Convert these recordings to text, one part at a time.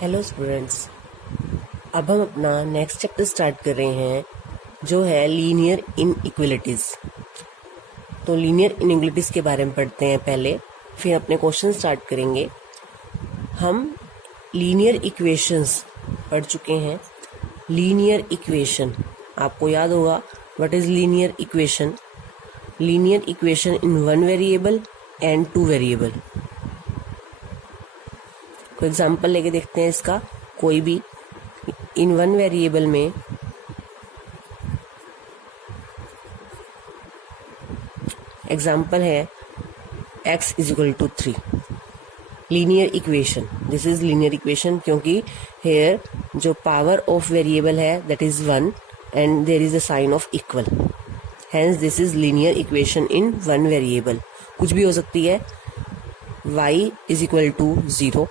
Hello students, अब हम अपना नेक्स्ट चैप्टर स्टार्ट कर रहे हैं जो है लीनियर इनइक्वलिटीज़। तो लीनियर इनइक्वलिटीज़ के बारे में पढ़ते हैं पहले, फिर अपने क्वेश्चन स्टार्ट करेंगे। हम लीनियर इक्वेशंस पढ़ चुके हैं। लीनियर इक्वेशन आपको याद होगा, what is linear equation? Linear equation in one variable and two variable. कोई एग्जाम्पल लेके देखते हैं इसका। कोई भी इन वन वेरिएबल में एग्जाम्पल है x is equal to 3। Linear equation, this is linear equation क्योंकि हेयर जो पावर ऑफ वेरिएबल है that is 1 and there is a sign of equal, hence this is linear equation in one variable. कुछ भी हो सकती है। y is equal to 0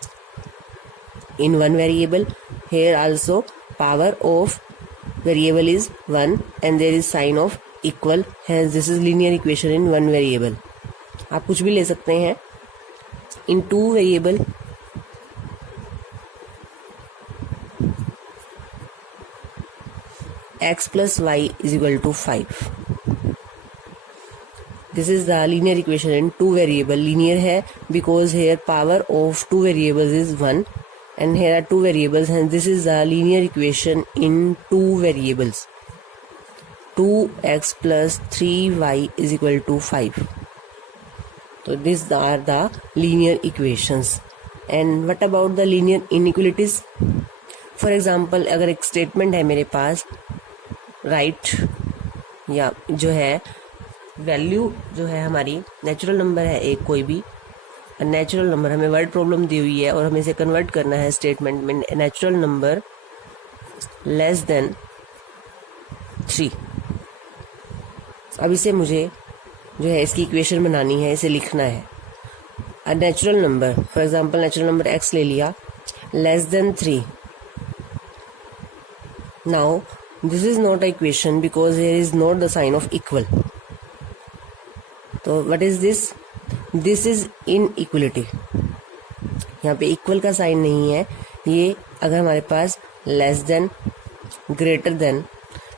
in one variable. Here also power of variable is 1 and there is sign of equal, hence this is linear equation in one variable. आप कुछ भी ले सकते हैं। in two variable x plus y is equal to 5. This is the linear equation in two variable. Linear है because here power of two variables is 1 and here are two variables, and this is the linear equation in two variables. 2x plus 3y is equal to 5. So these are the linear equations. And what about the linear inequalities? For example, अगर एक statement है मेरे पास, right, या जो है value जो है हमारी नेचुरल नंबर है एक कोई भी नेचुरल नंबर, हमें वर्ड प्रॉब्लम दी हुई है और हमें इसे कन्वर्ट करना है स्टेटमेंट में नेचुरल नंबर लेस देन 3। अब इसे मुझे जो है इसकी इक्वेशन बनानी है, इसे लिखना है। A natural number, for example natural number x ले लिया, less than 3। Now this is not a equation because there is not the sign of equal. तो what is this? This is inequality. यहाँ पे इक्वल का sign नहीं है। ये अगर हमारे पास less than, greater than,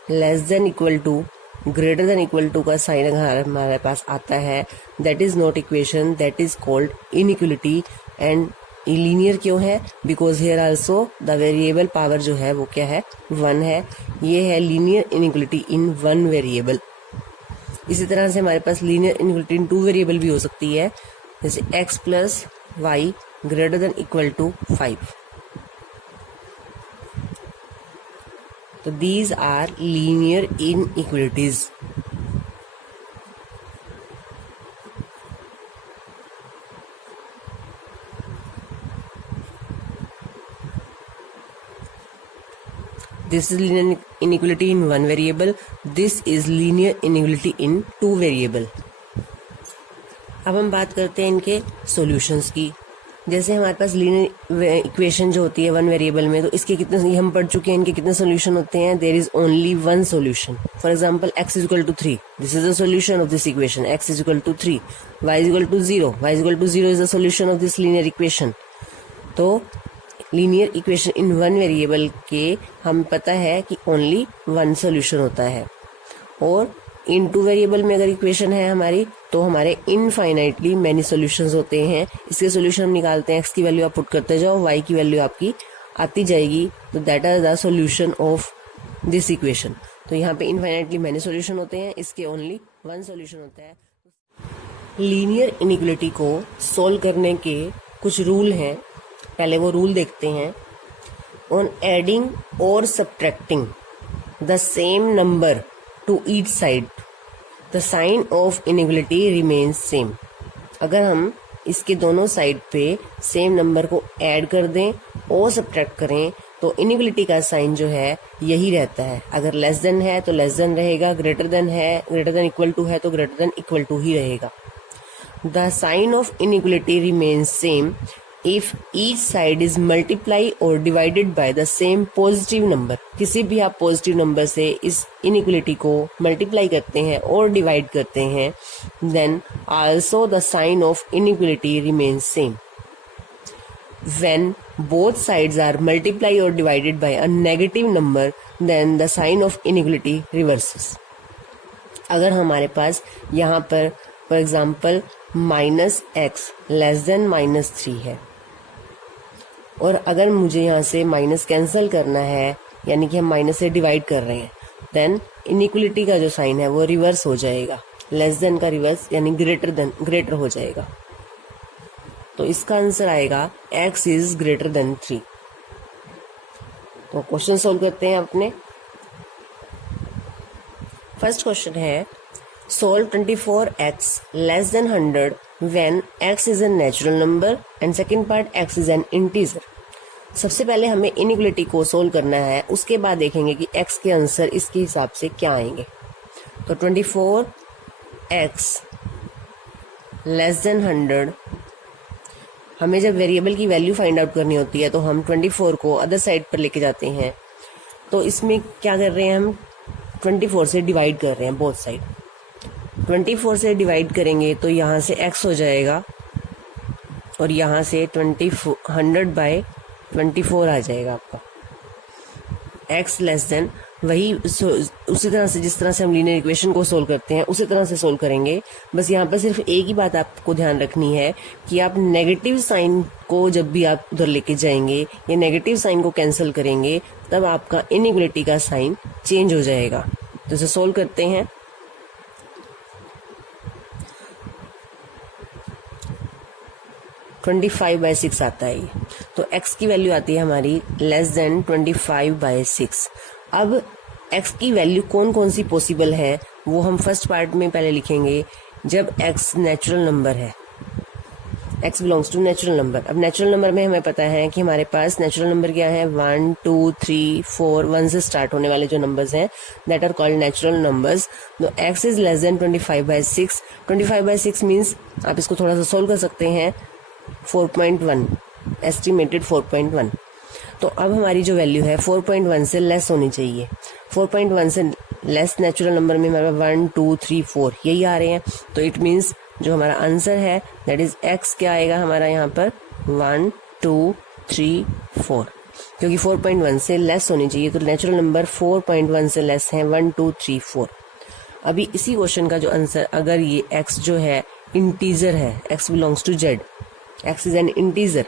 less than equal to, greater than equal to का साइन अगर हमारे पास आता है, that is not equation, that is called inequality. And linear क्यों है? Because here also the variable power जो है वो क्या है? 1 है। ये है linear inequality in one variable. इसी तरह से हमारे पास linear inequality in two variable भी हो सकती है, जैसे x plus y greater than equal to 5। तो these are linear inequalities. This is linear inequality in one variable. This is linear inequality in two variable. अब हम बात करते हैं इनके सॉल्यूशंस की। जैसे हमारे पास लीनियर इक्वेशन जो होती है वन वेरिएबल में, तो इसके कितने हम पढ़ चुके हैं, इनके कितने सॉल्यूशन होते हैं? There is only one solution. For example x is equal to 3, this is the solution of this equation. x is equal to 3, y is equal to 0, y is equal to 0 is the solution of this linear equation. तो linear equation in one variable के हमें पता है कि only one solution होता है। और इन two variable में अगर इक्वेशन है हमारी, तो हमारे इनफाइनाइटली मैनी सॉल्यूशंस होते हैं। इसके सॉल्यूशन हम निकालते हैं, x की वैल्यू आप पुट करते जाओ, y की वैल्यू आपकी आती जाएगी, तो that are the solution of this equation. तो यहाँ पे इनफाइनाइटली मैनी सॉल्यूशन होते हैं, इसके ओनली वन सॉल्यूशन होता है। लीनियर इनइक्वलिटी को सोल्व करने के कुछ रूल हैं, पहले वो रूल देखते हैं। ऑन एडिंग और subtracting the same number to each side the sign of inequality remains same. अगर हम इसके दोनों साइड पे सेम नंबर को ऐड कर दें और सब्ट्रैक्ट करें, तो इनइक्वलिटी का साइन जो है यही रहता है। अगर लेस देन है तो लेस देन रहेगा, ग्रेटर देन है, ग्रेटर देन इक्वल टू है तो ग्रेटर देन इक्वल टू ही रहेगा। The sign of inequality remains same if each side is multiply or divided by the same positive number। किसी भी आप पॉजिटिव नंबर से इस इनइक्वलिटी को मल्टीप्लाई करते हैं और डिवाइड करते हैं, then also the sign of inequality remains same। when both sides are multiplied or divided by a negative number, then the sign of inequality reverses. अगर हमारे पास यहाँ पर for example -x less than -3 है और अगर मुझे यहाँ से माइनस कैंसिल करना है, यानी कि हम माइनस से डिवाइड कर रहे हैं, देन इनइक्वलिटी का जो साइन है वो रिवर्स हो जाएगा. लेस देन का रिवर्स यानी ग्रेटर हो जाएगा. तो इसका आंसर आएगा x इज ग्रेटर देन 3. तो क्वेश्चन सोल्व करते हैं अपने. फर्स्ट क्वेश्चन है solve 24x less than 100 when x is a natural number and second part x is an integer. सबसे पहले हमें इनइक्वलिटी को सोल्व करना है, उसके बाद देखेंगे कि x के आंसर इसके हिसाब से क्या आएंगे. तो 24x लेस देन 100, हमें जब वेरिएबल की वैल्यू फाइंड आउट करनी होती है तो हम 24 को अदर साइड पर लेके जाते हैं. तो इसमें क्या कर रहे हैं, हम 24 से डिवाइड कर रहे हैं बोथ साइड. 24 से डिवाइड करेंगे तो यहाँ से x हो जाएगा और यहाँ से 100/24 आ जाएगा आपका. x लेस देन वही उसी तरह से जिस तरह से हम लीनियर इक्वेशन को सोल्व करते हैं उसी तरह से सोल्व करेंगे. बस यहाँ पर सिर्फ एक ही बात आपको ध्यान रखनी है कि आप नेगेटिव साइन को जब भी आप उधर लेके जाएंगे या नेगेटिव साइन को कैंसिल करेंगे तब आपका इनइक्वलिटी का साइन चेंज हो जाएगा. तो इसे सोल्व करते हैं. ट्वेंटी 25/6 आता है ये. तो x की वैल्यू आती है हमारी लेस देन 25/6. अब x की वैल्यू कौन कौन सी पॉसिबल है वो हम फर्स्ट पार्ट में पहले लिखेंगे. जब x नेचुरल नंबर है, x belongs to natural number. अब नेचुरल नंबर में हमें पता है कि हमारे पास नेचुरल नंबर क्या है, 1 2 3 4 1 से स्टार्ट होने वाले जो नंबर्स हैं that are called natural numbers. तो x is less than 25/6. 25/6 means आप इसको थोड़ा सा सोल्व कर सकते हैं. 4.1 एस्टिमेटेड 4.1. तो अब हमारी जो वैल्यू है 4.1 से लेस होनी चाहिए. 4.1 से लेस नेचुरल नंबर में हमारे 1 2 3 4 यही आ रहे हैं. तो इट मीन्स जो हमारा आंसर है दैट इज x क्या आएगा हमारा यहाँ पर 1 2 3 4, क्योंकि 4.1 से लेस होनी चाहिए. तो नेचुरल नंबर 4.1 से लेस है 1 2 3 4. अभी इसी क्वेश्चन का जो आंसर, अगर ये x जो है इंटीजर है, x belongs to z, x is an integer.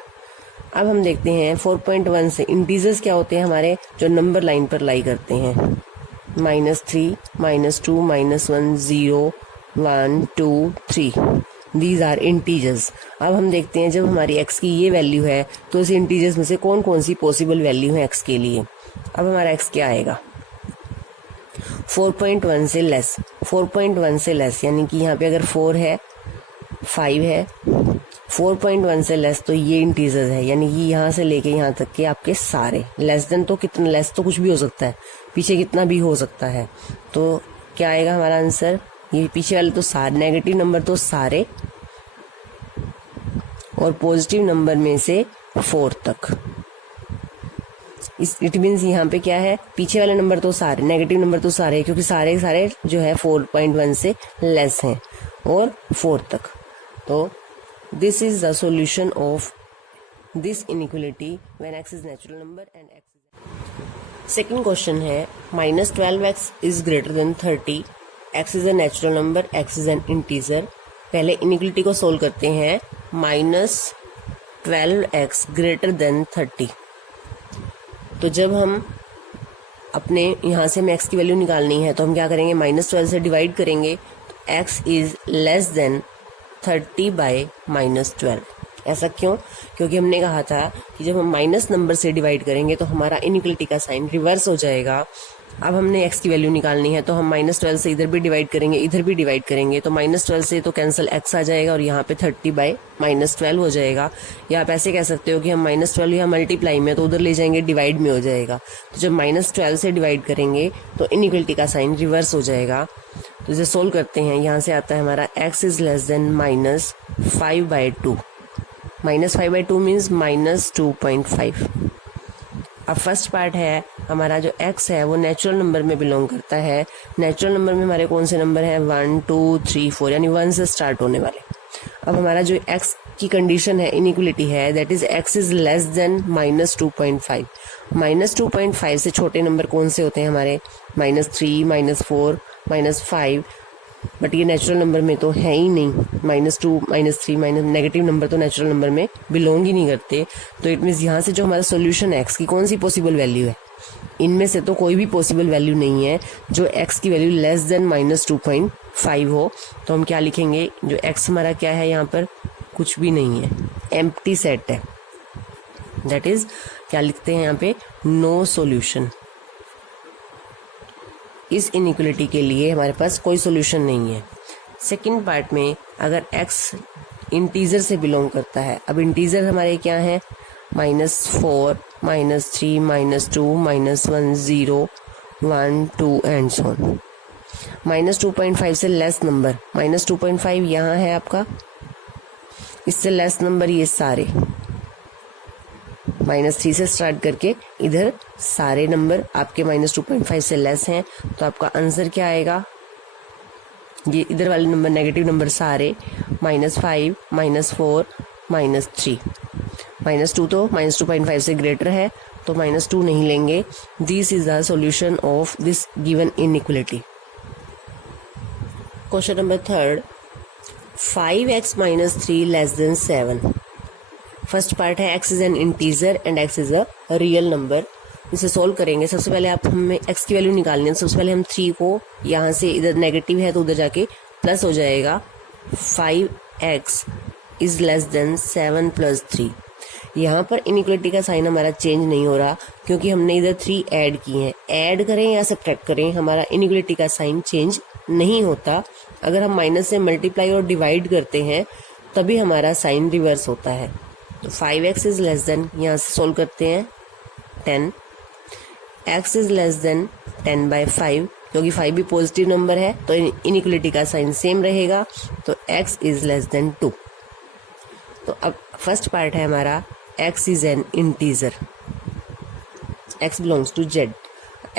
अब हम देखते हैं 4.1 से इंटीजर्स क्या होते हैं हमारे, जो नंबर लाइन पर लाई करते हैं. -3 -2 -1 0 1 2 3 दीज आर इंटीजर्स. अब हम देखते हैं जब हमारी x की ये वैल्यू है तो इस इंटीजर्स में से कौन कौन सी पॉसिबल वैल्यू है x के लिए. अब हमारा x क्या आएगा 4.1 से लेस. 4.1 से लेस यानी कि यहाँ पे अगर 4 है 5 है, 4.1 से लेस तो ये इंटीजर्स है, यानी कि यहाँ से लेके यहाँ तक के आपके सारे. लेस देन तो कितना, लेस तो कुछ भी हो सकता है, पीछे कितना भी हो सकता है. तो क्या आएगा हमारा आंसर, ये पीछे वाले तो सारे नेगेटिव नंबर तो सारे और पॉजिटिव नंबर में से 4 तक. इट मीन्स यहाँ पे क्या है, पीछे वाले नंबर तो सारे, नेगेटिव नंबर तो सारे, क्योंकि सारे सारे जो है 4.1 से लेस हैं और 4 तक. तो this is the solution of this inequality when x is natural number and x is. Second question है -12x is greater than 30. x is a natural number, x is an integer. पहले inequality को solve करते हैं. -12x greater than 30. तो जब हम अपने यहाँ से हमें x की वैल्यू निकालनी है तो हम क्या करेंगे, -12 से डिवाइड करेंगे. x is less than 30/-12. ऐसा क्यों, क्योंकि हमने कहा था कि जब हम माइनस नंबर से डिवाइड करेंगे तो हमारा इनइक्वलिटी का साइन रिवर्स हो जाएगा. अब हमने x की वैल्यू निकालनी है तो हम -12 से इधर भी डिवाइड करेंगे इधर भी डिवाइड करेंगे. तो -12 से तो कैंसिल x आ जाएगा और यहाँ पे 30/-12 हो जाएगा. या आप ऐसे कह सकते हो कि हम -12 यहाँ मल्टीप्लाई में तो उधर ले जाएंगे डिवाइड में हो जाएगा. तो जब -12 से डिवाइड करेंगे तो इनइक्वलिटी का साइन रिवर्स हो जाएगा. तो इसे सोल्व करते हैं. यहाँ से आता है हमारा x is less then -5/2. -5/2 means -2.5. अब फर्स्ट पार्ट है हमारा जो x है वो नेचुरल नंबर में बिलोंग करता है. नेचुरल नंबर में हमारे कौन से नंबर हैं, 1 2 3 4, यानी 1 से स्टार्ट होने वाले. अब हमारा जो x की कंडीशन है, इनइक्वलिटी है, that is x is less then -2.5। -2.5 से छोटे नंबर कौन से होते हैं हमारे? -3, -4, -5, बट ये नेचुरल नंबर में तो है ही नहीं। -2, -3 नेगेटिव नंबर तो नेचुरल नंबर में बिलोंग ही नहीं करते। तो इट मीन्स यहाँ से जो हमारा सोल्यूशन x की कौन सी पॉसिबल वैल्यू है? इनमें से तो कोई भी पॉसिबल वैल्यू नहीं है जो x की वैल्यू लेस देन -2.5 हो। तो हम क्या लिखेंगे? जो x हमारा क्या है यहाँ पर? कुछ भी नहीं है, एम्प्टी सेट है। दैट इज क्या लिखते हैं यहाँ पे? No solution. इस इनइक्वलिटी के लिए हमारे पास कोई सॉल्यूशन नहीं है। सेकंड पार्ट में अगर x इंटीजर से बिलोंग करता है, अब इंटीजर हमारे क्या है? -4, -3, -2, -1, 0, 1, 2 एंड सो ऑन। -2.5 से लेस नंबर, -2.5 यहाँ है आपका, इससे लेस नंबर ये सारे, -3 से स्टार्ट करके इधर सारे नंबर आपके -2.5 से लेस हैं। तो आपका आंसर क्या आएगा? ये इधर वाले नंबर नेगेटिव नंबर सारे -5, -4, -3, -2 तो -2.5 से ग्रेटर है तो -2 नहीं लेंगे। This is the solution of this given inequality. Question number 3, 5x - 3 less than 7। First part है x is an integer and x is a real number. इसे सॉल्व करेंगे। सबसे पहले आप हमें x की वैल्यू निकालनी है। सबसे पहले हम 3 को यहाँ से, इधर नेगेटिव है तो उधर जाके प्लस हो जाएगा। 5x is less then 7 + 3। यहाँ पर इनइक्वलिटी का साइन हमारा चेंज नहीं हो रहा क्योंकि हमने इधर 3 ऐड किए हैं। ऐड करें या सब्ट्रैक्ट करें, हमारा इनइक्वलिटी का साइन चेंज नहीं होता। अगर हम माइनस से मल्टीप्लाई और डिवाइड करते हैं तभी हमारा साइन रिवर्स होता है। तो 5x इज लेस देन, यहाँ से सोल्व करते हैं 10, x इज लेस देन 10/5, क्योंकि 5 भी पॉजिटिव नंबर है तो इनइक्वलिटी का साइन सेम रहेगा। तो x इज लेस देन 2। तो अब फर्स्ट पार्ट है हमारा x is an integer, x belongs to z,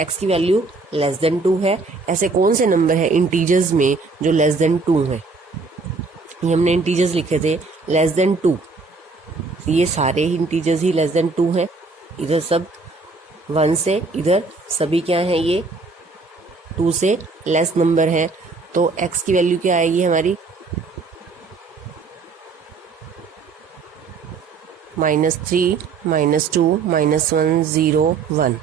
x की वैल्यू लेस देन 2 है। ऐसे कौन से नंबर है इंटीजर्स में जो लेस देन 2 है? ये हमने इंटीजर्स लिखे थे लेस देन 2, ये सारे इंटीजर्स ही लेस देन 2 हैं। इधर सब 1 से, इधर सभी क्या हैं? ये 2 से लेस नंबर है। तो x की वैल्यू क्या आएगी हमारी? -3, -2, -1, 0, 1।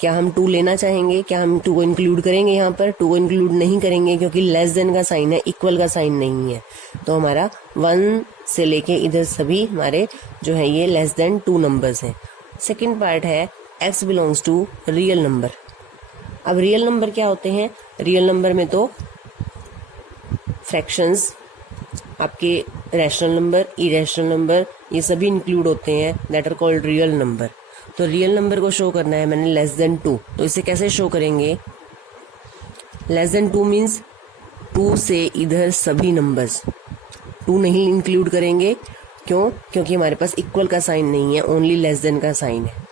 क्या हम 2 लेना चाहेंगे? क्या हम 2 को इंक्लूड करेंगे? यहाँ पर 2 को इंक्लूड नहीं करेंगे क्योंकि लेस देन का साइन है, इक्वल का साइन नहीं है। तो हमारा 1 से लेके इधर सभी हमारे जो है ये लेस देन 2 नंबर्स हैं। सेकंड पार्ट है x belongs to real number. अब रियल नंबर क्या होते हैं? रियल नंबर में तो फ्रैक्शंस, आपके रैशनल नंबर, इरेशनल नंबर, ये सभी इंक्लूड होते हैं, that are called real number. तो रियल नंबर को शो करना है मैंने लेस देन 2, तो इसे कैसे शो करेंगे? लेस देन 2 मीन्स 2 से इधर सभी नंबर्स, 2 नहीं इंक्लूड करेंगे। क्यों? क्योंकि हमारे पास इक्वल का साइन नहीं है, ओनली लेस देन का साइन है।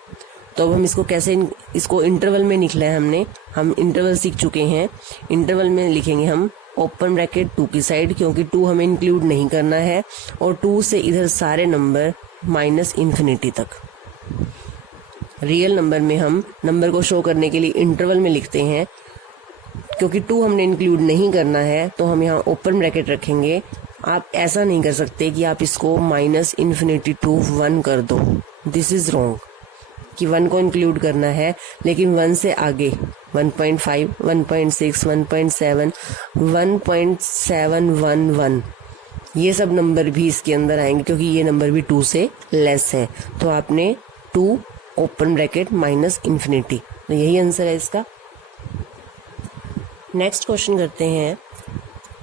तो अब हम इसको कैसे, इसको इंटरवल में लिखना है हमने, हम इंटरवल सीख चुके हैं। इंटरवल में लिखेंगे हम ओपन ब्रैकेट 2 की साइड, क्योंकि 2 हमें इंक्लूड नहीं करना है, और 2 से इधर सारे नंबर -∞ तक। रियल नंबर में हम नंबर को शो करने के लिए इंटरवल में लिखते हैं, क्योंकि 2 हमने इंक्लूड नहीं करना है तो हम यहाँ ओपन ब्रैकेट रखेंगे। आप ऐसा नहीं कर सकते कि आप इसको -∞ to 1 कर दो, दिस इज रॉन्ग, कि 1 को इंक्लूड करना है लेकिन 1 से आगे 1.5, 1.6, 1.7, 1.711 ये सब नंबर भी इसके अंदर आएंगे, क्योंकि ये नंबर भी 2 से लेस है। तो आपने 2 ओपन ब्रैकेट -∞, तो यही आंसर है इसका। नेक्स्ट क्वेश्चन करते हैं।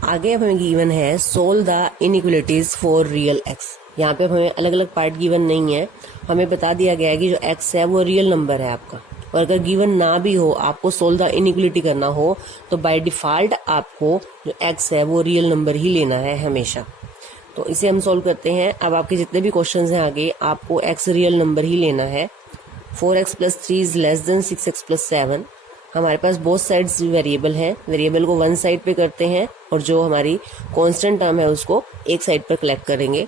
आगे हमें गिवन है solve the inequalities for real x। यहाँ पे हमें अलग अलग पार्ट गिवन नहीं है, हमें बता दिया गया है कि जो x है वो रियल नंबर है आपका, और अगर गिवन ना भी हो, आपको सोल्व द इनइक्वलिटी करना हो तो बाय डिफॉल्ट आपको जो x है वो रियल नंबर ही लेना है हमेशा। तो इसे हम सोल्व करते हैं। अब आपके जितने भी क्वेश्चंस हैं आगे, आपको x रियल नंबर ही लेना है। 4x + 3 is less then 6x + 7। हमारे पास बोथ साइड्स वेरिएबल हैं, वेरिएबल को वन साइड पे करते हैं और जो हमारी कांस्टेंट टर्म है उसको एक साइड पर कलेक्ट करेंगे।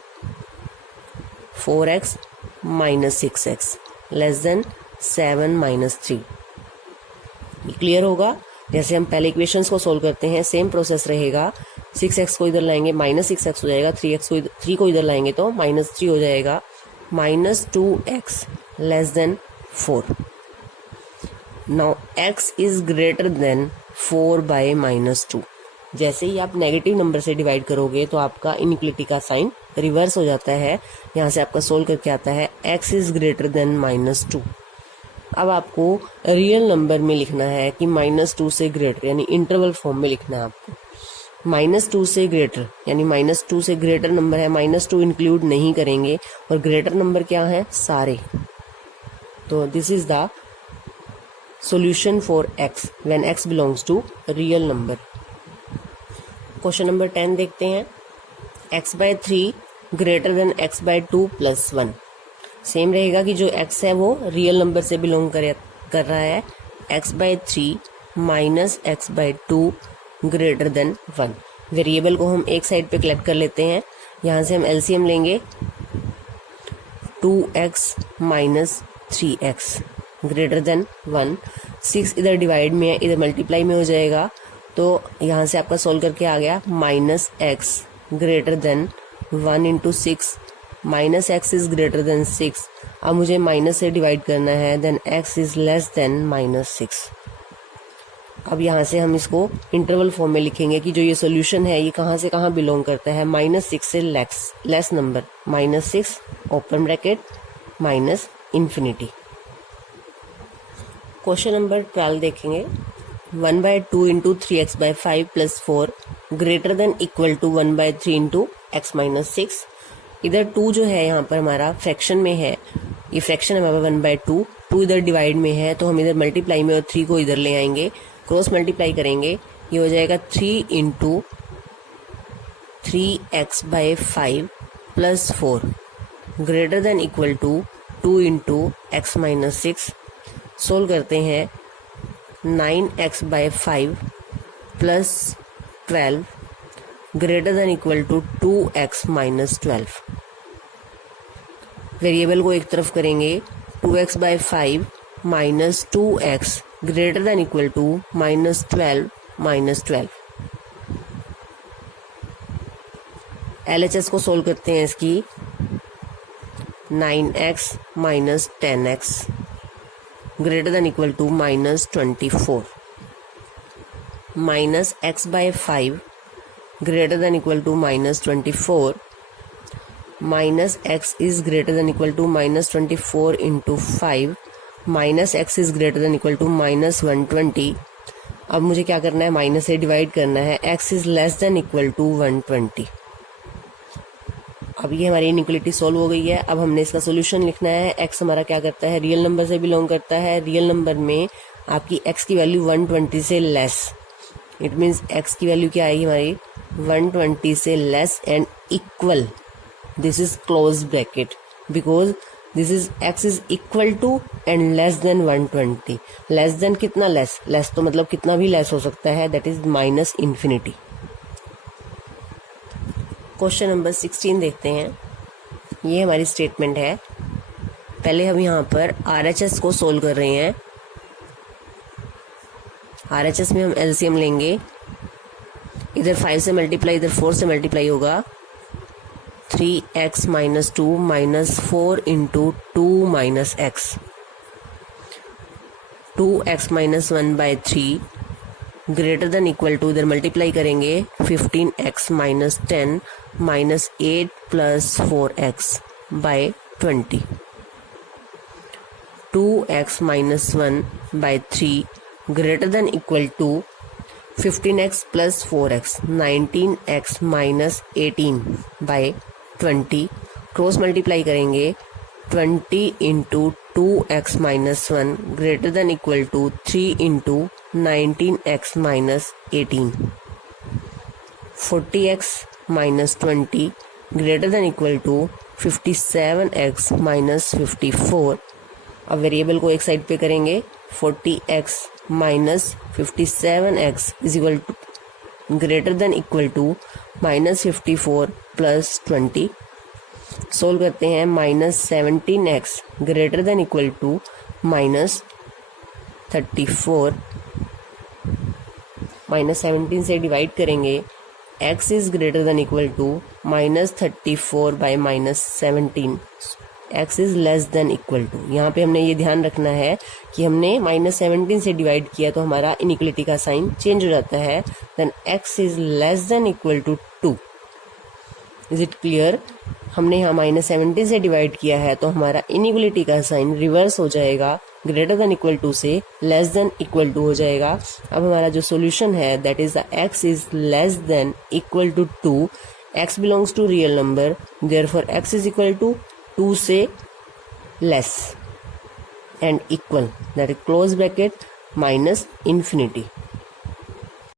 4x minus 6x less than 7 minus 3। Clear होगा? जैसे हम पहले इक्वेशंस को सोल्व करते हैं सेम प्रोसेस रहेगा। 6x को इधर लाएंगे माइनस 6x हो जाएगा, 3 को इधर लाएंगे तो माइनस 3 हो जाएगा, minus 2x less than 4। Now x is greater then 4 bye minus 2। जैसे ही आप नेगेटिव नंबर से डिवाइड करोगे तो आपका इनइक्वलिटी का साइन रिवर्स हो जाता है। यहाँ से आपका सोल्व करके आता है x is greater then minus 2। अब आपको रियल नंबर में लिखना है कि माइनस 2 से ग्रेटर, यानी इंटरवल फॉर्म में लिखना है आपको। माइनस 2 से ग्रेटर यानी माइनस 2 से ग्रेटर नंबर है, माइनस 2 इंक्लूड नहीं करेंगे, और ग्रेटर नंबर क्या है? सारे। तो this is the solution for x when x belongs to real number. Question number 10 देखते हैं। x/3 greater than x/2 plus 1। Same रहेगा कि जो x है वो रियल नंबर से बिलोंग कर रहा है। x/3 minus x/2 greater than 1। Variable को हम एक साइड पे कलेक्ट कर लेते हैं। यहाँ से हम एलसीएम लेंगे, 2x minus 3x greater than 1। 6 इधर डिवाइड में है, इधर मल्टीप्लाई में हो जाएगा, तो यहाँ से आपका सोल्व करके आ गया minus x greater than 1 into 6, minus x is greater than 6। अब मुझे माइनस से डिवाइड करना है, then x is less than minus 6। अब यहाँ से हम इसको इंटरवल फॉर्म में लिखेंगे कि जो ये सॉल्यूशन है ये कहाँ से कहाँ बिलोंग करता है। माइनस 6 से less number, minus 6 open bracket minus infinity. Question number 12 देखेंगे। 1/2 into 3x/5 plus 4 greater than equal to 1/3 into x minus 6। इधर 2 जो है यहाँ पर हमारा फ्रैक्शन में है, ये फ्रैक्शन हमारा 1/2, 2 इधर डिवाइड में है तो हम इधर मल्टीप्लाई में और 3 को इधर ले आएंगे, क्रॉस मल्टीप्लाई करेंगे, ये हो जाएगा 3 into 3x/5 plus 4 greater than equal to 2 into x minus 6। Solve करते हैं, 9x/5 plus 12 greater than equal to 2x minus 12। Variable को एक तरफ करेंगे, 2x/5 minus 2x greater than equal to minus 12 minus 12। LHS को सोल्व करते हैं इसकी, 9x minus 10x greater than equal to minus 24, minus x/5 greater than equal to minus 24, minus x is greater than equal to minus 24 into 5, minus x is greater than equal to minus 120। अब मुझे क्या करना है? Minus से divide करना है, x is less than equal to 120। अब ये हमारी इनइक्वलिटी सॉल्व हो गई है। अब हमने इसका सोल्यूशन लिखना है। x हमारा क्या करता है? रियल नंबर से बिलोंग करता है। रियल नंबर में आपकी x की वैल्यू 120 से लेस, इट मीन्स x की वैल्यू क्या आएगी हमारी? 120 से less and equal, this is close bracket, because this is x is equal to and less than 120। Less than कितना? लेस तो मतलब कितना भी लेस हो सकता है, that is minus infinity. Question number 16 देखते हैं। ये हमारी स्टेटमेंट है। पहले हम यहाँ पर RHS को सोल्व कर रहे हैं। RHS में हम LCM लेंगे, इधर 5 से मल्टीप्लाई, इधर 4 से मल्टीप्लाई होगा, 3x minus 2 minus 4 into 2 minus x, 2x minus 1/3 greater than equal to, इधर मल्टीप्लाई करेंगे, 15x minus 10 minus 8 plus 4x by 20, 2x minus 1/3 greater than equal to 15x plus 4x, 19x minus 18 by 20, cross multiply करेंगे, 20 into 2x minus 1 greater than equal to 3 into 19x minus 18, 40x minus 20 greater than equal to 57x minus 54। अब variable को एक side पे करेंगे, 40x minus 57x is equal to greater than equal to minus 54 plus 20। Solve करते हैं। -17x greater than equal to -34, -17 से divide करेंगे, x is greater than equal to -34 by -17, x is less than equal to. यहाँ पे हमने ये ध्यान रखना है कि हमने -17 से डिवाइड किया तो हमारा इनइक्वलिटी का साइन चेंज हो जाता है। Then x is less than equal to 2। Is it clear? हमने यहाँ -17 से डिवाइड किया है तो हमारा इनइक्वलिटी का साइन रिवर्स हो जाएगा, ग्रेटर देन इक्वल टू से लेस देन इक्वल टू हो जाएगा। अब हमारा जो सॉल्यूशन है that is x is less than equal to 2, x belongs to real number, therefore x is equal to 2 से less and equal, that is close bracket minus infinity.